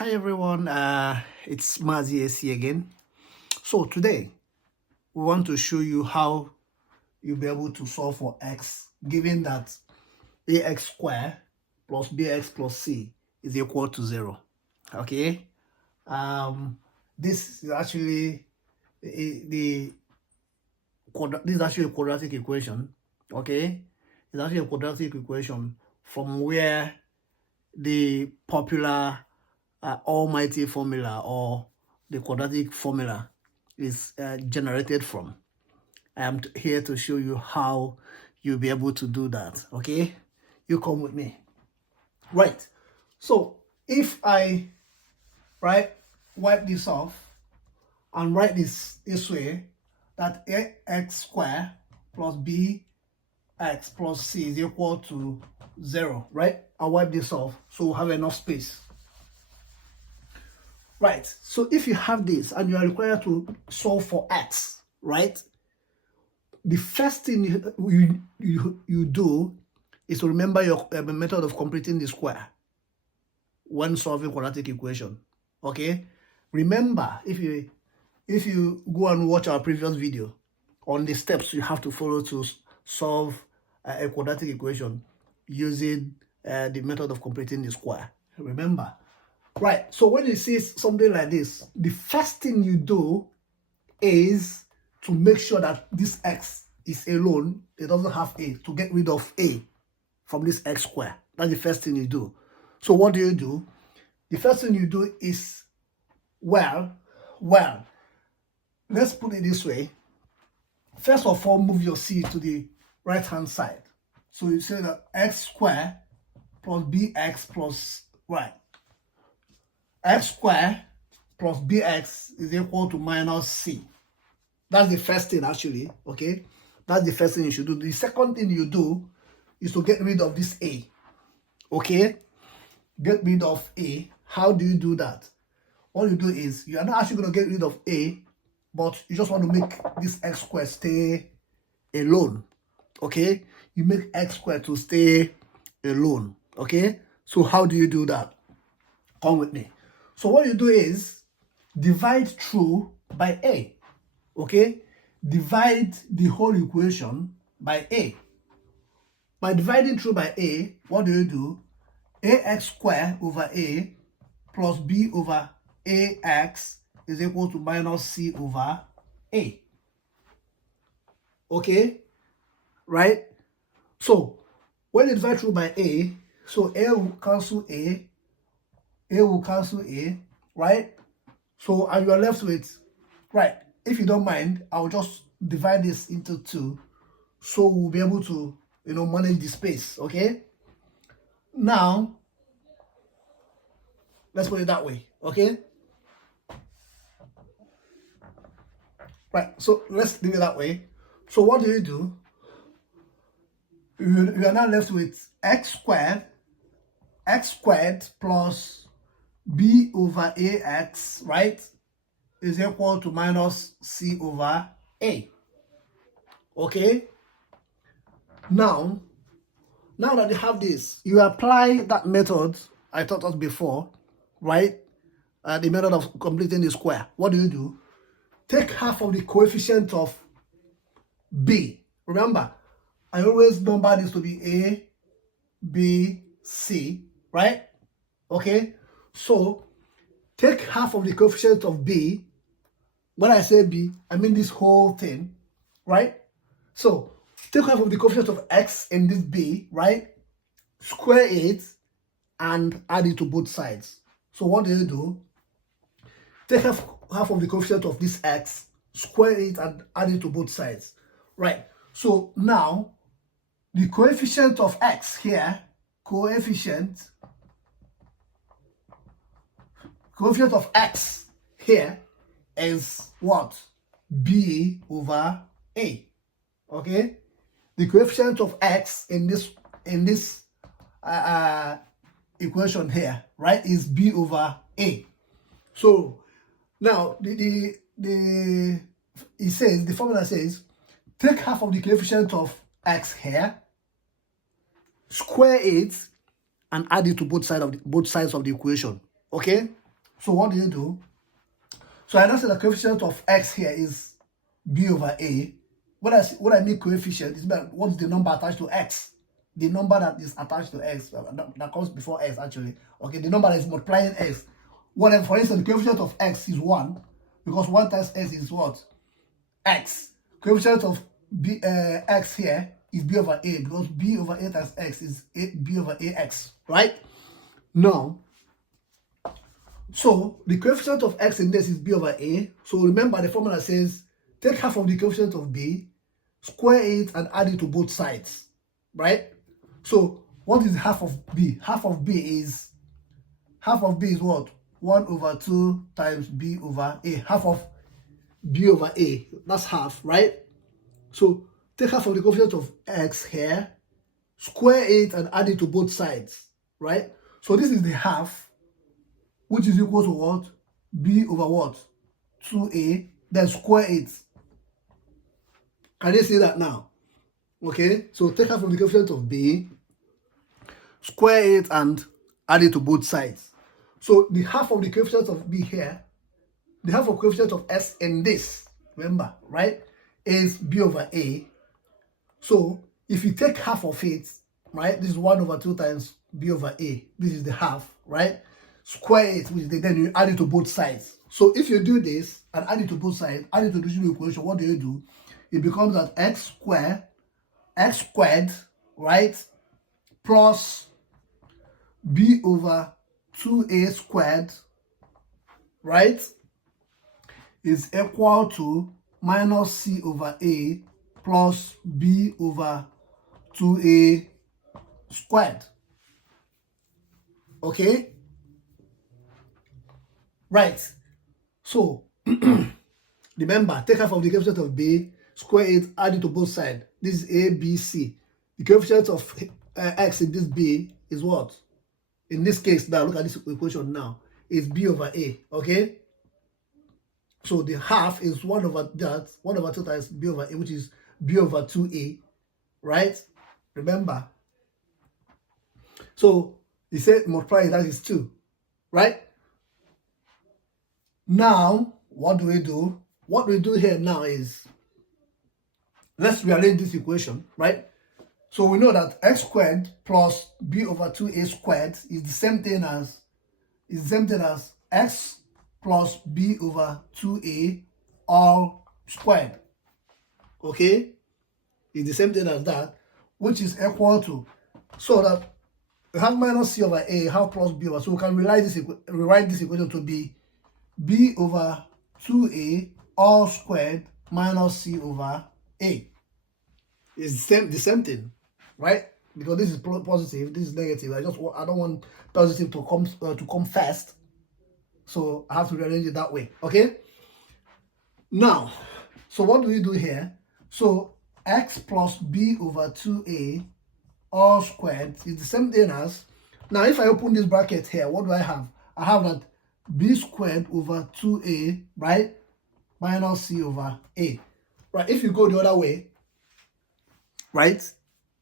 Hi everyone, it's Mazi AC again. So today we want to show you how you'll be able to solve for x given that ax squared plus bx plus c is equal to 0. Okay, this is actually this is actually a quadratic equation. Okay, it's actually a quadratic equation from where the popular almighty formula or the quadratic formula is generated from. I am here to show you how you'll be able to do that. Okay, you come with me. Right, so if I wipe this off and write this way, that ax squared plus bx plus c is equal to 0, right? I'll wipe this off so we'll have enough space. Right, so if you have this and you are required to solve for x, right, the first thing you do is to remember your method of completing the square when solving quadratic equation. Okay, remember, if you go and watch our previous video on the steps you have to follow to solve a quadratic equation using the method of completing the square, remember. Right, so when you see something like this, the first thing you do is to make sure that this x is alone, it doesn't have a, to get rid of a from this x square. That's the first thing you do. So what do? The first thing you do is, well, let's put it this way. First of all, move your c to the right hand side. So you say that x squared plus bx plus x squared plus bx is equal to minus c. That's the first thing, actually. Okay, that's the first thing you should do. The second thing you do is to get rid of this a. Okay, get rid of a. How do you do that? All you do is, you are not actually going to get rid of a, but you just want to make this x squared stay alone. Okay, you make x squared to stay alone. Okay, so how do you do that? Come with me. So what you do is divide through by a. Okay, divide the whole equation by a. By dividing through by a, what do? Ax squared over a plus b over ax is equal to minus c over a. Okay, right? So when you divide through by a, so a will cancel a will cancel a, right? So, and you are left with, right, if you don't mind, I'll just divide this into 2, so we'll be able to, manage the space. Okay, now let's put it that way. Okay, right, so let's leave it that way. So what do? You are now left with x squared plus b over ax, right, is equal to minus c over a. Okay, now that you have this, you apply that method I taught us before, right? The method of completing the square. What do? Take half of the coefficient of b. Remember, I always number this to be a, b, c, right? Okay, so take half of the coefficient of b. When I say b, I mean this whole thing, right? So take half of the coefficient of x in this b, right? Square it and add it to both sides. So what do? Take half of the coefficient of this x, square it and add it to both sides, right? So now the coefficient of x here, coefficient of x here is what? B over a. Okay, the coefficient of x in this equation here, right, is b over a. So now the formula says take half of the coefficient of x here, square it and add it to both sides of the equation. Okay, So what do you do? So I know say the coefficient of x here is b over a. What I mean coefficient is what's the number attached to x. The number that is attached to x, that comes before x actually. Okay, the number that is multiplying x. Whatever, for instance, the coefficient of x is 1, because 1 times x is what? X. Coefficient of x here is b over a, because b over a times x is b over ax, right? Now, so the coefficient of x in this is b over a. So remember the formula says take half of the coefficient of b, square it, and add it to both sides, right? So what is half of b? Half of b is what? 1 over 2 times b over a. Half of b over a. That's half, right? So take half of the coefficient of x here, square it, and add it to both sides, right? So this is the half, which is equal to what? B over what? 2a, then square it. Can you see that now? Okay, so take half of the coefficient of b, square it, and add it to both sides. So the half of the coefficient of b here, the half of coefficient of s in this, remember, right, is b over a. So if you take half of it, right, this is 1 over 2 times b over a. This is the half, right? Square it, which then you add it to both sides. So if you do this and add it to both sides, add it to the original equation, what do? It becomes that x squared, right, plus b over 2a squared, right, is equal to minus c over a plus b over 2a squared. Okay? Right. So, remember, take half of the coefficient of b, square it, add it to both sides. This is a, b, c. The coefficient of x in this b is what? In this case, now, look at this equation now. It's b over a, okay? So the half is 1 over that, 1 over 2 times b over a, which is b over 2a, right? Remember. So, he said multiply, that is 2, right? Now, what do we do? What we do here now is, let's rearrange this equation, right? So we know that x squared plus b over 2a squared is the same thing as x plus b over 2a all squared. Okay? It's the same thing as that, which is equal to, so that we have minus c over a, have plus b over, so we can rewrite this equation to be b over 2a all squared minus c over a. It's the same thing, right? Because this is positive, this is negative. I don't want positive to come first, so I have to rearrange it that way. Okay. Now, so what do we do here? So x plus b over 2a all squared is the same thing as, now if I open this bracket here, what do I have? I have that b squared over 2a, right, minus c over a. Right, if you go the other way, right,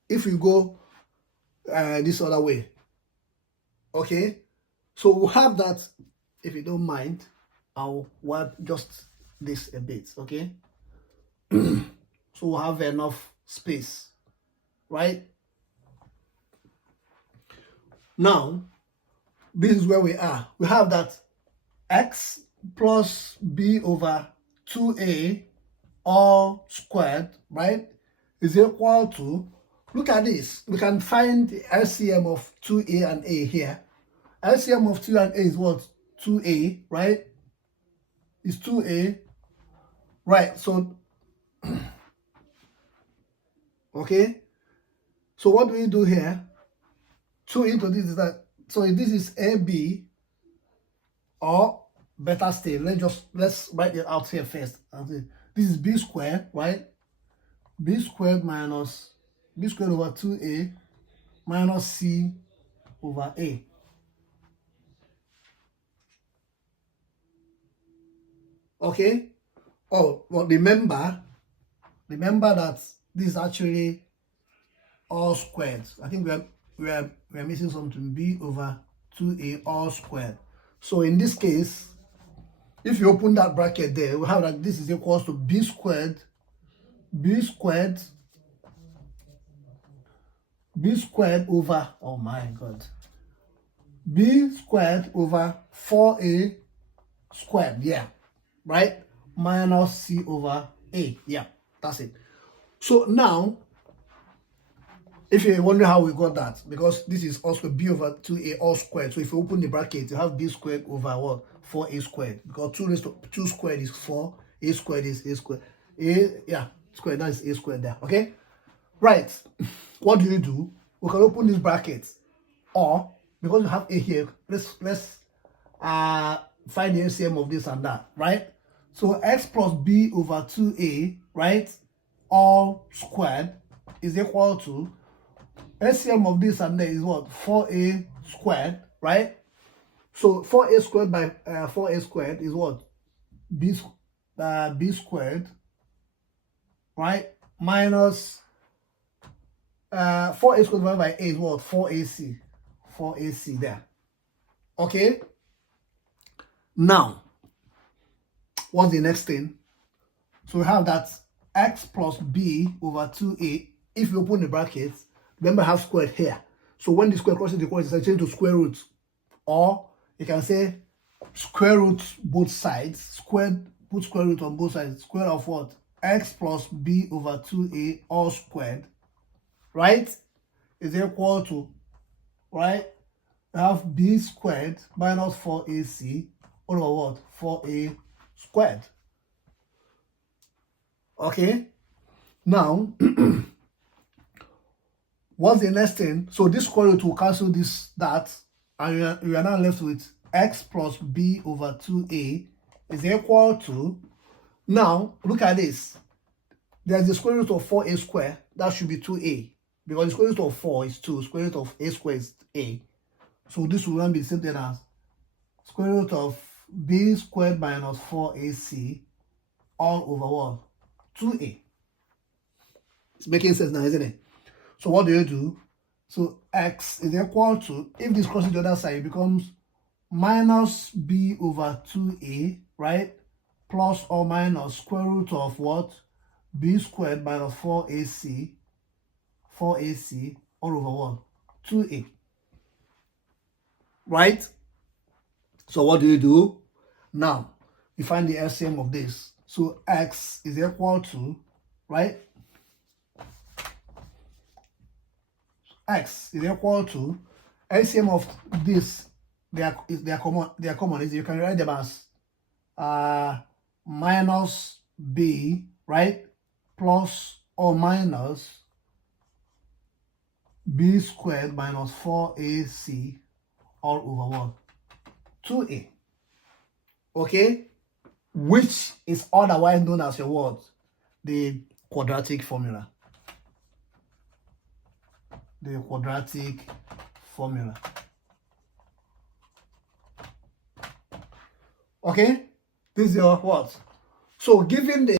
if you go this other way, okay, so we'll have that, if you don't mind, I'll wipe just this a bit, okay? So we'll have enough space, right? Now, this is where we are. We have that x plus b over 2a all squared, right, is equal to, look at this, we can find the LCM of 2a and a here. LCM of 2 and a is what? 2a, right? Is 2a, right? So, okay, so what do we do here? 2 into this is that, so if this is ab, or better still, let's write it out here first. This is b squared, right? B squared over 2a minus c over a. Okay? Oh, well, remember that this is actually all squared. I think we are missing something. B over 2a all squared. So in this case, if you open that bracket there, we have that this is equals to b squared over, oh my god, b squared over 4a squared, yeah, right, minus c over a, yeah, that's it. So now, if you're wondering how we got that, because this is also b over 2a all squared, so if you open the bracket, you have b squared over what? 4a squared, because 2 raised to 2 squared is 4, a squared is a squared, a, yeah, squared, that is a squared there, okay? Right, what do? We can open this bracket, or, because we have a here, let's find the LCM of this and that, right? So x plus b over 2a, right, all squared is equal to LCM of this and that is what? 4a squared, right? So 4a squared by 4a squared is what? B squared, right? Minus 4a squared divided by a is what? 4ac there. Okay? Now, what's the next thing? So we have that x plus b over 2a. If you open the brackets, remember I have squared here. So when the square crosses the equation, it's changed to square root. Or you can say square root both sides. Put square root on both sides. Square of what? X plus b over 2a all squared, right, is equal to, right, I have b squared minus 4ac over what? 4a squared. Okay? Now, what's the next thing? So this square root will cancel that, and you are now left with x plus b over 2a is equal to, now look at this. There's the square root of 4a squared, that should be 2a, because the square root of 4 is 2, square root of a squared is a. So this will then be the same thing as square root of b squared minus 4ac all over what? 2a. It's making sense now, isn't it? So what do? So x is equal to, if this crosses the other side, it becomes minus b over 2a, right? Plus or minus square root of what? B squared minus 4ac all over what? 2a. Right? So what do? Now, you find the LCM of this. So x is equal to, right? X is equal to LCM of this. They are common. Is you can write them as minus b, right, plus or minus b squared minus 4ac all over what? 2a. Okay? Which is otherwise known as your what? The quadratic formula. The quadratic formula. Okay? This is your what? So given the